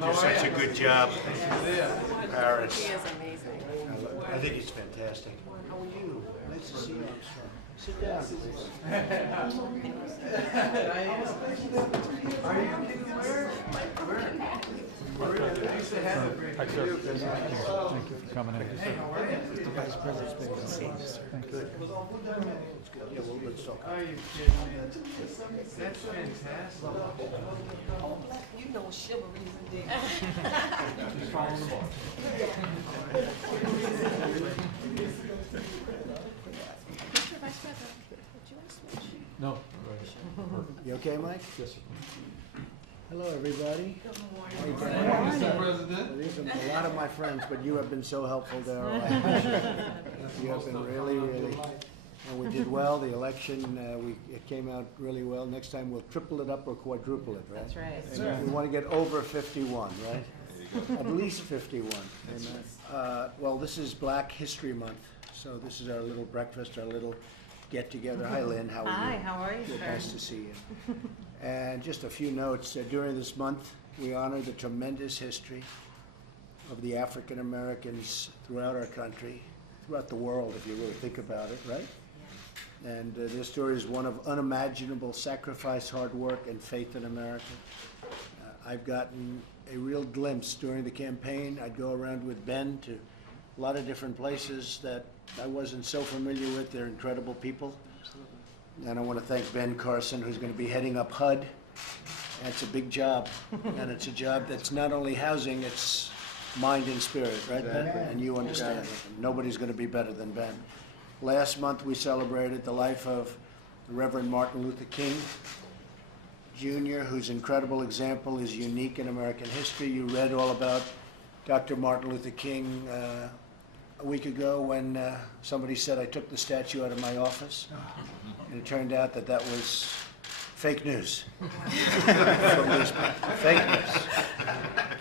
do such a good job. Paris. He is amazing. I think it's fantastic. How are you? Nice to see you. Sit down, please. Hi, sir. Thank you for coming in. The Vice President's been on. Good. Yeah, well, let's talk. Are you kidding me? That's fantastic. You know chivalry's in there. Just following the ball. Mr. Vice President, would you like to switch? No. You okay, Mike? Yes, sir. Hello, everybody. Hey, Mr. Darryl. President. These are a lot of my friends, but you have been so helpful, Darryl. I appreciate it. You have been really, and we did well. The election, it came out really well. Next time we'll triple it up or quadruple it, right? That's right. And we want to get over 51, right? At least 51. Amen. Well, this is Black History Month, so this is our little breakfast, our little get-together. Hi, Lynn. How are you? Hi, how are you, Good, sir? nice to see you. And just a few notes. During this month, we honor the tremendous history of the African Americans throughout our country, throughout the world, if you really think about it, right? And their story is one of unimaginable sacrifice, hard work, and faith in America. I've gotten a real glimpse during the campaign. I'd go around with Ben to a lot of different places that I wasn't so familiar with. They're incredible people. And I want to thank Ben Carson, who's going to be heading up HUD. That's a big job. And it's a job that's not only housing, it's mind and spirit, right, Ben? And you understand it. Nobody's going to be better than Ben. Last month, we celebrated the life of the Reverend Martin Luther King Jr., whose incredible example is unique in American history. You read all about Dr. Martin Luther King a week ago when somebody said I took the statue out of my office. And it turned out that that was fake news. From these people. Fake news.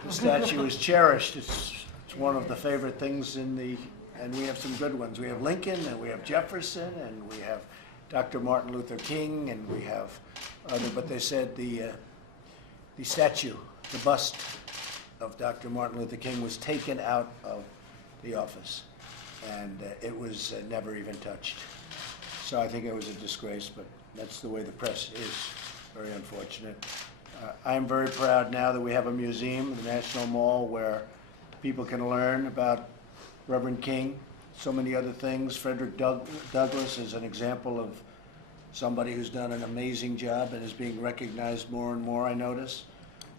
The statue is cherished. It's one of the favorite things in the, and we have some good ones. We have Lincoln, and we have Jefferson, and we have Dr. Martin Luther King, and we have other, but they said the statue, the bust of Dr. Martin Luther King was taken out of the office, and it was never even touched. So I think it was a disgrace, but that's the way the press is. Very unfortunate. I'm very proud now that we have a museum, the National Mall, where people can learn about Reverend King, so many other things. Frederick Douglass is an example of somebody who's done an amazing job and is being recognized more and more, I notice.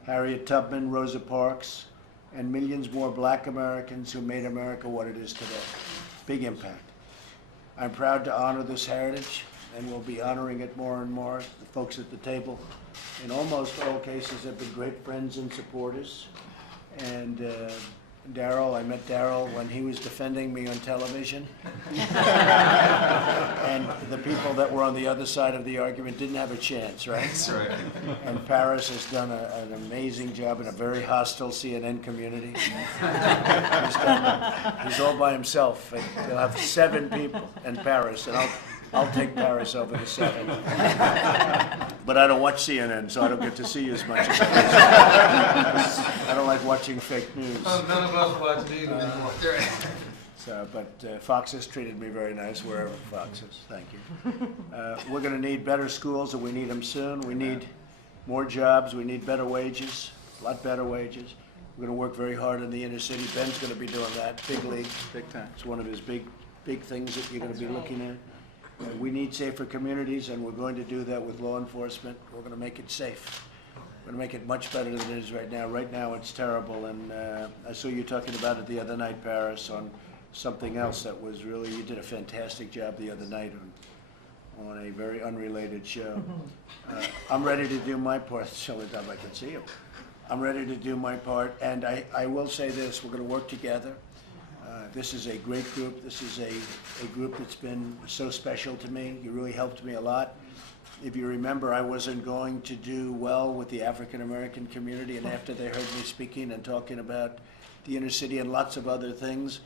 Harriet Tubman, Rosa Parks, and millions more Black Americans who made America what it is today. Big impact. I'm proud to honor this heritage, and we'll be honoring it more and more. The folks at the table, in almost all cases, have been great friends and supporters. And Darryl, I met Darryl when he was defending me on television. And the people that were on the other side of the argument didn't have a chance, right? That's right. And Paris has done an amazing job in a very hostile CNN community. He's all by himself. And he'll have 7 people in Paris, and I'll take Paris over the 7. But I don't watch CNN, so I don't get to see as much as I don't like watching fake news. None of us watch these anymore. So, but Fox has treated me very nice wherever Fox is. Thank you. We're going to need better schools, and we need them soon. We need more jobs. We need better wages, a lot better wages. We're going to work very hard in the inner city. Ben's going to be doing that, big league. Big time. It's one of his big things that you're going to be looking at. We need safer communities, and we're going to do that with law enforcement. We're going to make it safe. We're going to make it much better than it is right now. Right now, it's terrible, and I saw you talking about it the other night, Paris, on something else that was really, you did a fantastic job the other night on a very unrelated show. I'm ready to do my part. So I can see you. I'm ready to do my part, and I will say this, we're going to work together. This is a great group. This is a group that's been so special to me. You really helped me a lot. If you remember, I wasn't going to do well with the African American community, and after they heard me speaking and talking about the inner city and lots of other things,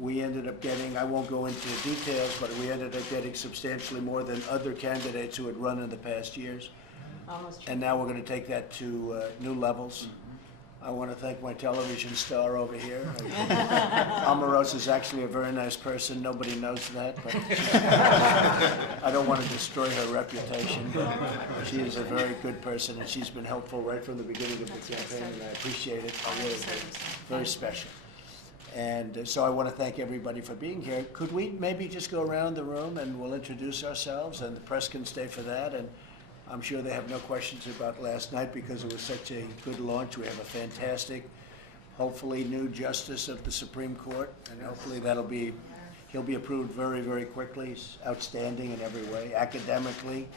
we ended up getting, I won't go into details, but we ended up getting substantially more than other candidates who had run in the past years. And now we're going to take that to new levels. I want to thank my television star over here. Omarosa is actually a very nice person. Nobody knows that, but I don't want to destroy her reputation. But she is a very good person, and she's been helpful right from the beginning of the campaign, and I appreciate it. I really do. Very special. And so I want to thank everybody for being here. Could we maybe just go around the room and we'll introduce ourselves, and the press can stay for that. And I'm sure they have no questions about last night because it was such a good launch. We have a fantastic, hopefully new justice of the Supreme Court, and hopefully he'll be approved very, very quickly. He's outstanding in every way. Academically,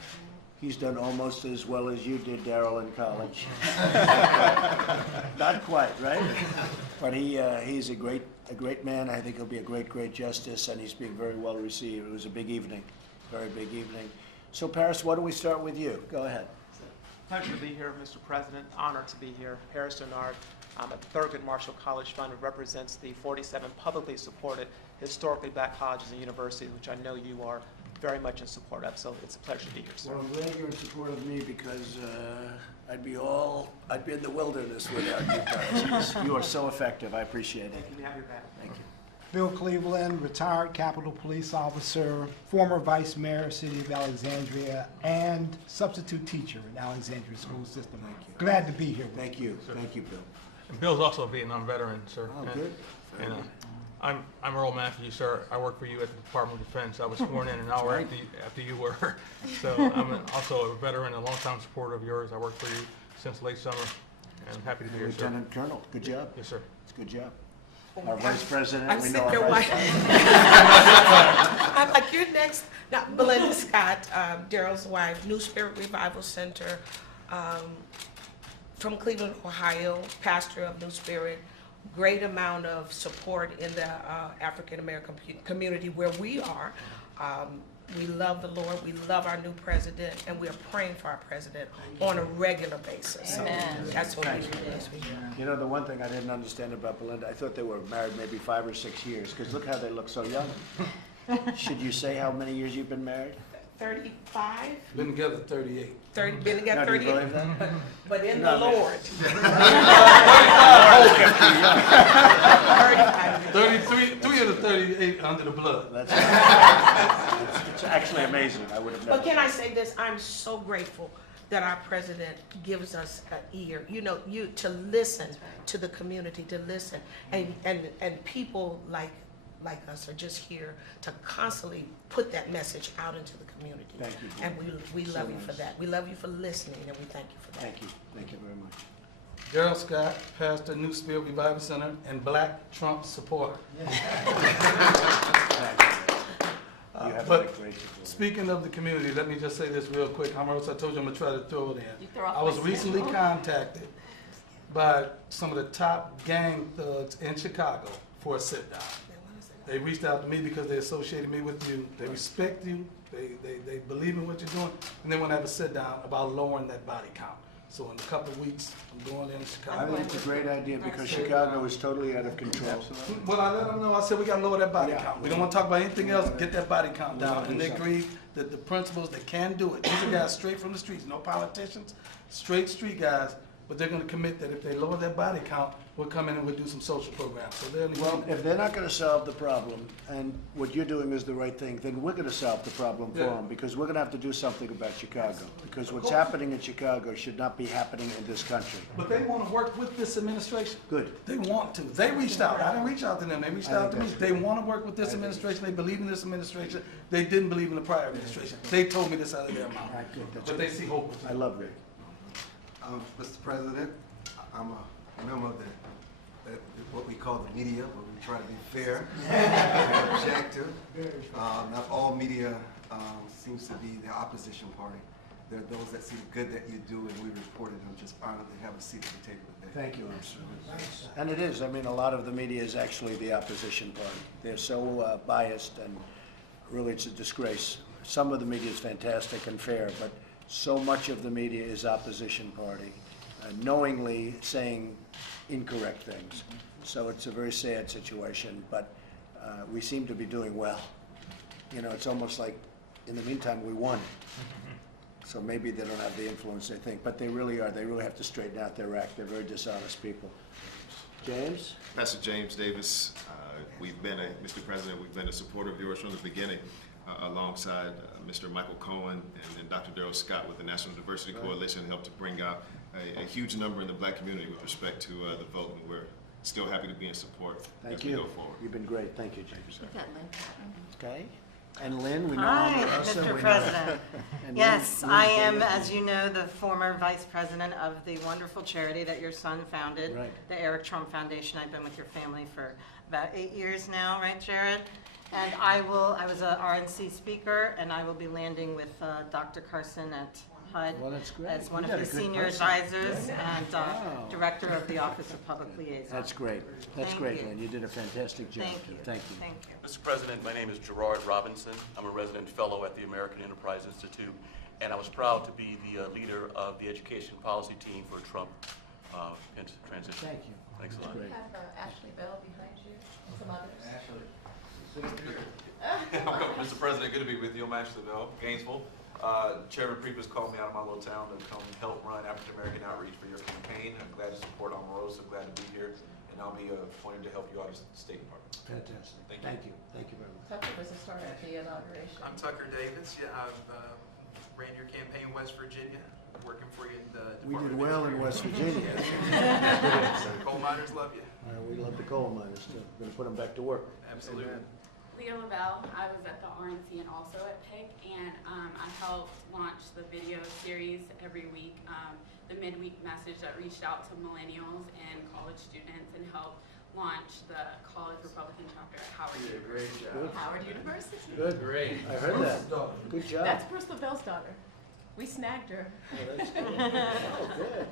he's done almost as well as you did, Darrell, in college. Not quite, right? But he's a great man. I think he'll be a great justice, and he's being very well received. It was a big evening, very big evening. So, Paris, why don't we start with you? Go ahead. Pleasure to be here, Mr. President. Honored to be here. Paris Denard. I'm at the Thurgood Marshall College Fund. It represents the 47 publicly supported historically black colleges and universities, which I know you are very much in support of. So it's a pleasure to be here, sir. Well, I'm glad you're in support of me because I'd be in the wilderness without you, Paris. You are so effective. I appreciate it. Thank you. We have your back. Thank you. Bill Cleveland, retired Capitol Police officer, former Vice Mayor, City of Alexandria, and substitute teacher in Alexandria School System. Thank you. Glad to be here with you. Thank you. Thank you, Bill. And Bill's also a Vietnam veteran, sir. Oh, good. And I'm Earl Matthews, sir. I work for you at the Department of Defense. I was sworn in an hour after you were. So I'm also a veteran, a longtime supporter of yours. I worked for you since late summer, and I'm happy to be here, sir. Lieutenant Colonel, good job. Yes, sir. It's a good job. Our Vice President, I'm we know sitting our there Vice white. President. I'm like, you're next. Now, Belinda Scott, Darrell's wife, New Spirit Revival Center, from Cleveland, Ohio, pastor of New Spirit. Great amount of support in the African American community where we are. We love the Lord, we love our new president, and we are praying for our president on a regular basis. Amen. So that's what we do this week. You know, the one thing I didn't understand about Belinda, I thought they were married maybe 5 or 6 years, because look how they look so young. Should you say how many years you've been married? 35, Been together 38. 30, been together Now, do you 38, believe that? but in No, the man. Lord. 35. 3 of the 38 under the blood. That's it's actually amazing. I would have never. But can I say this? I'm so grateful that our president gives us an ear, to listen to the community, to listen. And people like us are just here to constantly put that message out into the community. Thank you. And we So love you for nice. that. We love you for listening, and we thank you for that. Thank you. Thank you very much. Darrell Scott, pastor, New Spirit Revival Center, and Black Trump supporter. You have but a great support. Speaking of the community, let me just say this real quick. Omarosa, I told you I'm gonna try to throw it in. You throw off I was my recently schedule. contacted by some of the top gang thugs in Chicago for a sit down. They reached out to me because they associated me with you. They respect you. They believe in what you're doing, and they want to have a sit down about lowering that body count. So in a couple of weeks, I'm going in I Chicago. think it's a great idea because Chicago is totally out of control. Well, I let them know. I said we got to lower that body Yeah. count. We don't want to talk about anything else. Get that body count down. do And they something. agreed that the principals, they can do it. These are guys straight from the streets, no politicians, straight street guys. But they're going to commit that if they lower their body count, we'll come in and we'll do some social programs. So they're in the Well, if they're not going to solve the problem, and what you're doing is the right thing, then we're going to solve the problem for Yeah. them, because we're going to have to do something about Chicago. Because what's happening in Chicago should not be happening in this country. But they want to work with this administration. Good. They want to. They reached out. I didn't reach out to them. They reached I out think to me. that's They want to work with this I think administration. They believe in this administration. They didn't believe in the prior administration. They told me this out of their mouth. Right, good. That's But good. they see hope. with it. I love it. Mr. President, I'm a member of what we call the media, but we try to be fair and objective. Not all media seems to be the opposition party. There are those that see the good that you do, and we report it. I'm just honored to have a seat at the table today. Thank you, Officer. And it is, I mean, a lot of the media is actually the opposition party. They're so biased, and really it's a disgrace. Some of the media is fantastic and fair, but so much of the media is opposition party, knowingly saying incorrect things. So it's a very sad situation, but we seem to be doing well. You know, it's almost like, in the meantime, we won. So maybe they don't have the influence they think, but they really are. They really have to straighten out their act. They're very dishonest people. James? Pastor James Davis, Mr. President, we've been a supporter of yours from the beginning, alongside Mr. Michael Cohen and Dr. Darrell Scott with the National Diversity Coalition, helped to bring out a huge number in the black community with respect to the vote, and we're still happy to be in support as we go forward. You've been great. Thank you, James. We've got Lynn. Okay. And Lynn, we know Hi, Omarosa, we Mr. know- President. and Yes, Lynn- I Lynn's am, been- as you know, the former vice president of the wonderful charity that your son founded, Right. the Eric Trump Foundation. I've been with your family for about 8 years now, right, Jared? And I was a RNC speaker, and I will be landing with Dr. Carson at HUD Well, that's great. as one You of got the a good senior person. advisors and Wow. director of the Office of Public Liaison. That's great. That's Thank great, you. Lynn. You did a fantastic job. Thank you. Thank you. Thank you. Mr. President, my name is Gerard Robinson. I'm a resident fellow at the American Enterprise Institute, and I was proud to be the leader of the education policy team for Trump transition. Thank you. Thanks a lot. Great. We have Ashley Bell behind you, and some others. Mr. President, good to be with you. I'm Ashley Bell, Gainesville. Chairman Priebus called me out of my little town to come help run African American outreach for your campaign. I'm glad to support Omarosa, glad to be here, and I'll be appointed to help you out as State Department. Fantastic. Thank you. Thank you very much. Tucker was a star at the inauguration. I'm Tucker Davis. Yeah, I've ran your campaign in West Virginia, working for you in the We Department did of well in Interior. West Virginia. Coal miners love you. We love the coal miners too. We're gonna put them back to work. Absolutely. Amen. Leah Lavelle, I was at the RNC and also at PIC, and I helped launch the video series every week, the midweek message that reached out to millennials and college students and helped launch the College Republican chapter at Howard University. Good. Howard University. Good. Great. I heard that. Good job. That's Bruce LaBelle's daughter. We snagged her. Oh, that's good. Oh, good.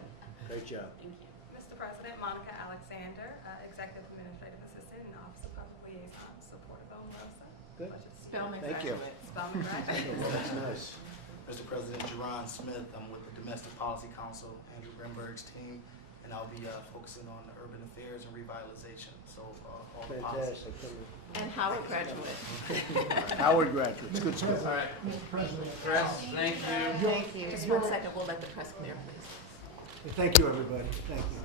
Great job. Thank you. Mr. President, Monica Alexander, Executive Administrative Assistant in the Office of Public Liaison, support of Omarosa. Good. Spelman Thank you. graduate. Spelman graduate. Well, that's nice. Mr. President, Jerron Smith, I'm with the Domestic Policy Council, Andrew Grimberg's team, and I'll be focusing on urban affairs and revitalization, so all the policies. Fantastic. And Howard graduate. Howard graduates. Good stuff. All right. Mr. President. Press, thank you. Thank you. Just 1 second, we'll let the press clear, please. Thank you, everybody. Thank you.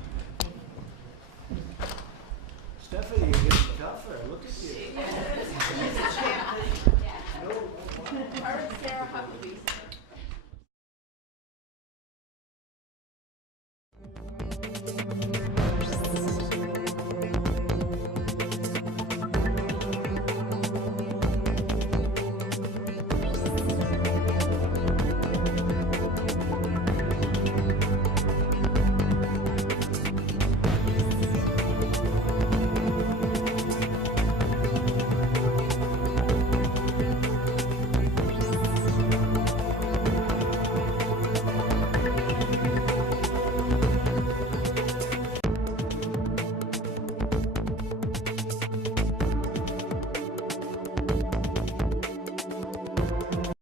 Stephanie, you're getting tougher. Look at you.